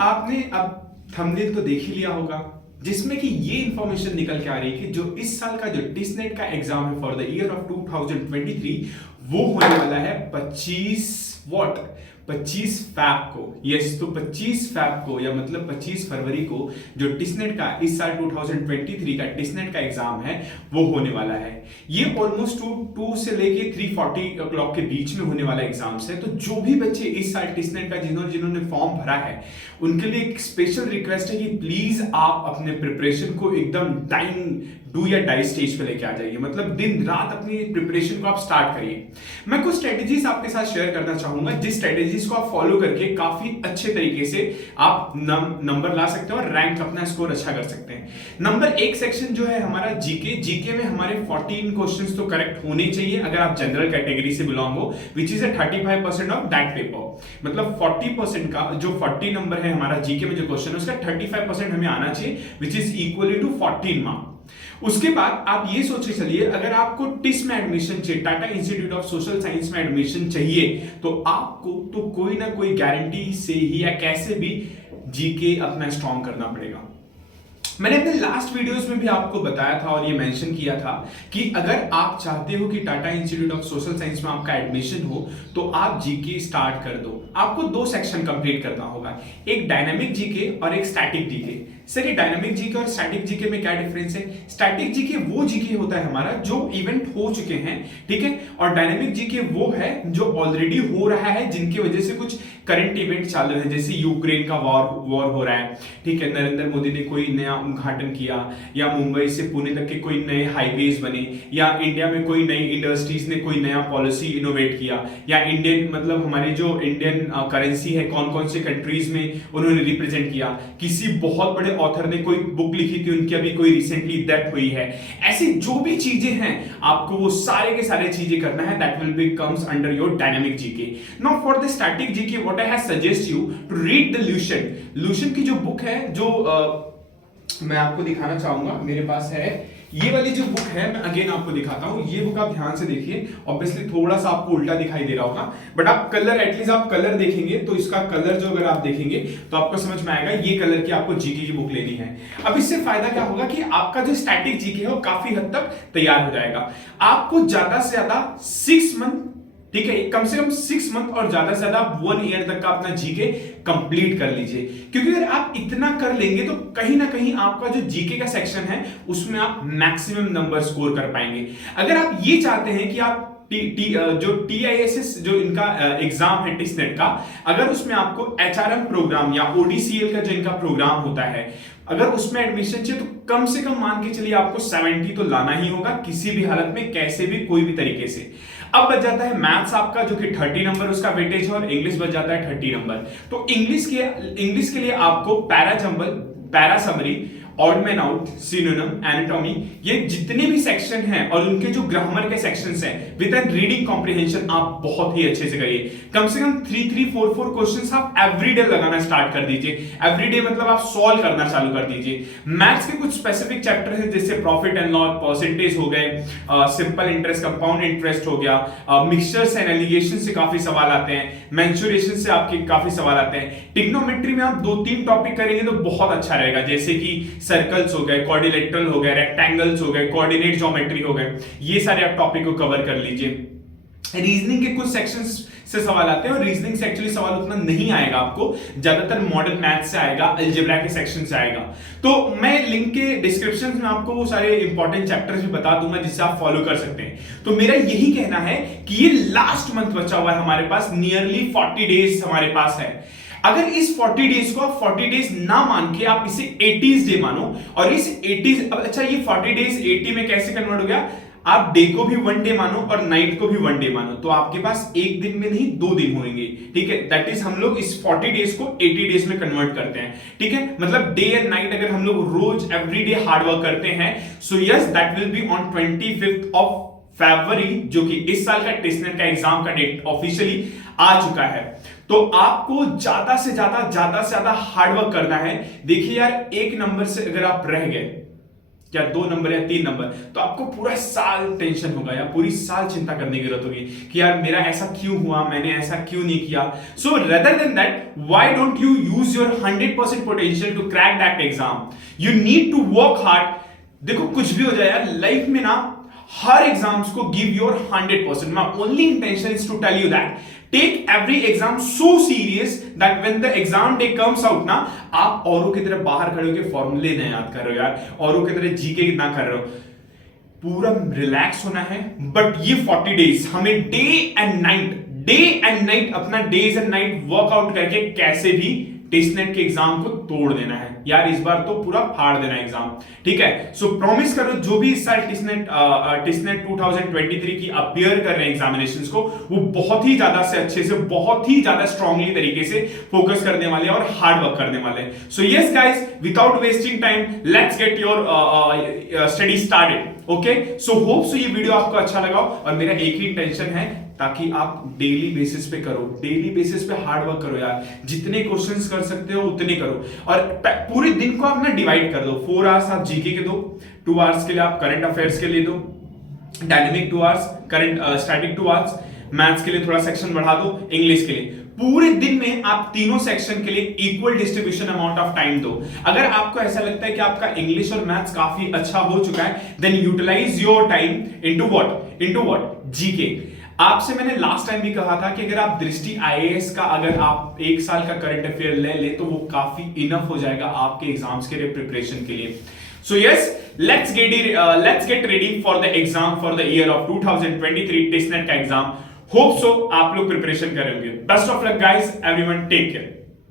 आपने अब थंबनेल तो देख ही लिया होगा जिसमें कि ये इंफॉर्मेशन निकल के आ रही है कि जो इस साल का जो टिसनेट का एग्जाम है फॉर द ईयर ऑफ 2023 वो होने वाला है 25 फैब को। यस, तो 25 फैब को या मतलब 25 फरवरी को जो टिसनेट का इस साल 2023 का टिसनेट का एग्जाम है वो होने वाला है। ये ऑलमोस्ट 2 से लेके 3:40 o'clock के बीच में होने वाला एग्जाम्स है। तो जो भी बच्चे इस साल टिसनेट का जिन्होंने फॉर्म भरा है उनके लिए एक स्पेशल रिक्वेस्ट है कि प्लीज आप अपने प्रिपरेशन को एकदम डू या डाई स्टेज पे लेके आ जाइए। मतलब दिन रात अपनी प्रिपरेशन को आप स्टार्ट करिए। मैं कुछ स्ट्रेटेजीज आपके साथ शेयर करना चाहूंगा जिस स्ट्रेटेजीज को आप फॉलो करके काफी अच्छे तरीके से आप नंबर ला सकते हैं और रैंक अपना स्कोर अच्छा कर सकते हैं। नंबर 1 सेक्शन जो है हमारा जीके में हमारे 14 क्वेश्चंस तो करेक्ट होने चाहिए अगर आप जनरल कैटेगरी से बिलोंग हो, which is 35% of that paper. मतलब 40% का जो 40 नंबर है हमारा जीके में जो क्वेश्चन है उसका 35% हमें आना चाहिए, which is equally to 14 marks. उसके बाद आप ये सोच के चलिए अगर आपको टिस में एडमिशन चाहिए, Tata institute of social science में एडमिशन चाहिए, तो आपको तो कोई ना कोई गारंटी से ही या कैसे भी जीके अपना स्ट्रॉन्ग करना पड़ेगा। मैंने अपने लास्ट वीडियोस में भी आपको बताया था और ये मेंशन किया था कि अगर आप चाहते हो कि Tata institute of social science में आपका एडमिशन हो तो आप जीके स्टार्ट कर दो। आपको 2 सेक्शन कंप्लीट करना होगा, एक डायनामिक जीके और एक स्टैटिक जीके। सर ये डायनामिक जीके और स्टैटिक जीके में क्या डिफरेंस है? स्टैटिक जीके वो जीके होता है हमारा जो इवेंट हो चुके हैं, ठीक है, और डायनामिक जीके वो है जो ऑलरेडी हो रहा है जिनकी वजह से कुछ करंट इवेंट चालू है, जैसे यूक्रेन का वॉर हो रहा है, ठीक है, नरेंद्र मोदी ने कोई नया उद्घाटन किया, या मुंबई से पुणे तक के कोई नए हाईवेज बने, या इंडिया में कोई नई इंडस्ट्रीज ने कोई नया पॉलिसी इनोवेट किया, या इंडियन मतलब हमारी जो इंडियन करेंसी है कौन कौन से कंट्रीज में उन्होंने रिप्रेजेंट किया, किसी बहुत बड़े ऑथर ने कोई बुक लिखी थी उनकी अभी कोई रिसेंटली डेथ हुई है, ऐसी जो भी चीजें हैं आपको वो सारे के सारे चीजें करना है। That will be comes under your dynamic GK. Now for the static GK what I have suggest you to read the Lucent की जो बुक है जो मैं आपको दिखाना चाहूंगा, मेरे पास है ये वाली जो बुक है, मैं अगेन आपको दिखाता हूं। ये बुक आप ध्यान से देखिए, ऑब्वियसली थोड़ा सा आपको उल्टा दिखाई दे रहा होगा, बट आप कलर एटलीस्ट आप कलर देखेंगे तो इसका कलर जो अगर आप देखेंगे तो आपको समझ में आएगा ये कलर की आपको जीके की बुक लेनी है। अब इससे फायदा क्या होगा कि आपका जो स्टैटिक जीके है वो काफी हद तक तैयार हो जाएगा। आपको ज्यादा से ज्यादा 6 मंथ, ठीक है, कम से कम 6 मंथ और ज्यादा से ज्यादा 1 ईयर तक का अपना जीके कंप्लीट कर लीजिए, क्योंकि अगर आप इतना कर लेंगे तो कहीं ना कहीं आपका जो जीके का सेक्शन है उसमें आप मैक्सिमम नंबर स्कोर कर पाएंगे। अगर आप ये चाहते हैं कि आप जो TISS जो इनका एग्जाम है टिसनेट का, अगर उसमें आपको HRM प्रोग्राम या ODCL का जो इनका प्रोग्राम होता है अगर उसमें एडमिशन चाहिए तो कम से कम मान के चलिए आपको 70 तो लाना ही होगा किसी भी हालत में, कैसे भी कोई भी तरीके से। अब बच जाता है मैथ्स आपका जो कि 30 नंबर उसका वेटेज है और इंग्लिश बच जाता है 30 नंबर। तो इंग्लिश के लिए आपको para jumble, para summary, odd man out, synonym, anatomy, ये जितने भी सेक्शन हैं और उनके जो ग्रामर के सेक्शंस हैं विद एन रीडिंग कॉम्प्रिहेंशन आप बहुत ही अच्छे से करिए। कम से कम 3-4 क्वेश्चंस आप एवरीडे लगाना स्टार्ट कर दीजिए। एवरीडे मतलब आप सॉल्व करना चालू कर दीजिए। मैथ्स के कुछ स्पेसिफिक चैप्टर हैं जैसे प्रॉफिट एंड लॉस, परसेंटेज हो गए, सिंपल इंटरेस्ट, कंपाउंड इंटरेस्ट हो गया, मिक्सचर्स एंड एलिगेशन से काफी सवाल आते हैं, मेंसुरेशन से आपके काफी सवाल आते हैं। ट्रिग्नोमेट्री में आप 2-3 टॉपिक करेंगे तो बहुत अच्छा रहेगा, जैसे कि सर्कल्स हो गए, क्वाड्रिलेटरल हो गए, रेक्टेंगल्स हो गए, कोऑर्डिनेट ज्योमेट्री हो गए, ये सारे आप टॉपिक को कवर कर लीजिए। रीजनिंग के कुछ सेक्शंस से सवाल आते हैं और रीजनिंग से एक्चुअली सवाल उतना नहीं आएगा आपको, ज्यादातर मॉडर्न मैथ से आएगा, अलजेब्रा के सेक्शन से आएगा। तो मैं लिंक के डिस्क्रिप्शन में आपको वो सारे इंपॉर्टेंट चैप्टर्स भी बता दूंगा जिससे आप फॉलो कर सकते हैं। तो मेरा यही कहना है कि ये लास्ट मंथ बचा हुआ है हमारे पास, नियरली 40 डेज हमारे पास है। अगर इस 40 डेज को आप 40 डेज ना मान के आप इसे 80 डे मानो, और इस 80 अच्छा ये 40 डेज 80 में कैसे कन्वर्ट हो गया, आप डे को भी 1 डे मानो और नाइट को भी 1 डे मानो, तो आपके पास एक दिन में नहीं 2 दिन होंगे, ठीक है। दैट इज हम लोग इस 40 डेज को 80 डेज में कन्वर्ट करते हैं, ठीक है। मतलब डे एंड नाइट अगर हम लोग रोज एवरी डे हार्ड वर्क करते हैं, so yes that will be on 25 of February, जो कि इस साल का टिसनेट का एग्जाम का डेट ऑफिशियली आ चुका है। तो आपको ज्यादा से ज्यादा हार्ड वर्क करना है। देखिए यार, एक नंबर से अगर आप रह गए, या 2 नंबर या 3 नंबर, तो आपको पूरा साल टेंशन होगा या पूरी साल चिंता करने की जरूरत होगी कि यार मेरा ऐसा क्यों हुआ, मैंने ऐसा क्यों नहीं किया. So rather than that, why don't you use your 100% potential to crack that exam. You need to work hard. देखो कुछ भी हो जाए यार लाइफ में ना, हर एग्जाम्स को give your 100%. My only intention is to tell you that take every exam so serious that when the exam day comes out ना, आप औरों की तरह बाहर खड़े होकर फॉर्मूले ना याद कर रहे हो यार, औरों की तरह जीके ना कर रहे हो. पूरा रिलैक्स होना है. बट ये 40 डेज हमें डे एंड नाइट अपना डेज एंड नाइट वर्कआउट करके कैसे भी टेस्टनेट के एग्जाम को तोड़ देना है यार. इस बार तो पूरा फाड़ देना है एग्जाम, ठीक है. सो प्रॉमिस करो जो भी इस साल टेस्टनेट 2023 की अपीयर कर रहे हैं एग्जामिनेशंस को, वो बहुत ही ज्यादा से अच्छे से, बहुत ही ज्यादा स्ट्रांगली तरीके से फोकस करने वाले हैं और हार्ड वर्क करने वाले हैं. So yes guys, without wasting time let's get your study started. Okay, so hope so ये वीडियो आपको अच्छा लगा और मेरा एक ही इंटेंशन है ताकि आप डेली बेसिस पे करो, डेली बेसिस पे हार्ड वर्क करो यार. जितने क्वेश्चंस कर सकते हो उतने करो और पूरे दिन को आप ना डिवाइड कर दो. 4 आवर्स आप जीके के दो, 2 आवर्स के लिए आप करंट अफेयर्स के लिए दो, dynamic 2 hours, current static 2 hours, maths के लिए थोड़ा सेक्शन बढ़ा दो, इंग्लिश के लिए. पूरे दिन में आप तीनों सेक्शन के लिए equal distribution amount of time दो. अगर आपको ऐसा लगता है कि आपका इंग्लिश और मैथ्स काफी अच्छा हो चुका है, then utilize your time into what GK. आपसे मैंने लास्ट टाइम भी कहा था कि अगर आप दृष्टि आईएएस का अगर आप 1 साल का करंट अफेयर ले तो वो काफी इनफ हो जाएगा आपके एग्जाम्स के प्रिपरेशन के लिए. So yes, let's get ready for the exam for the year of 2023 टेस्टनेट का एग्जाम. होप सो आप लोग प्रिपरेशन करेंगे. Best of luck guys, everyone take care.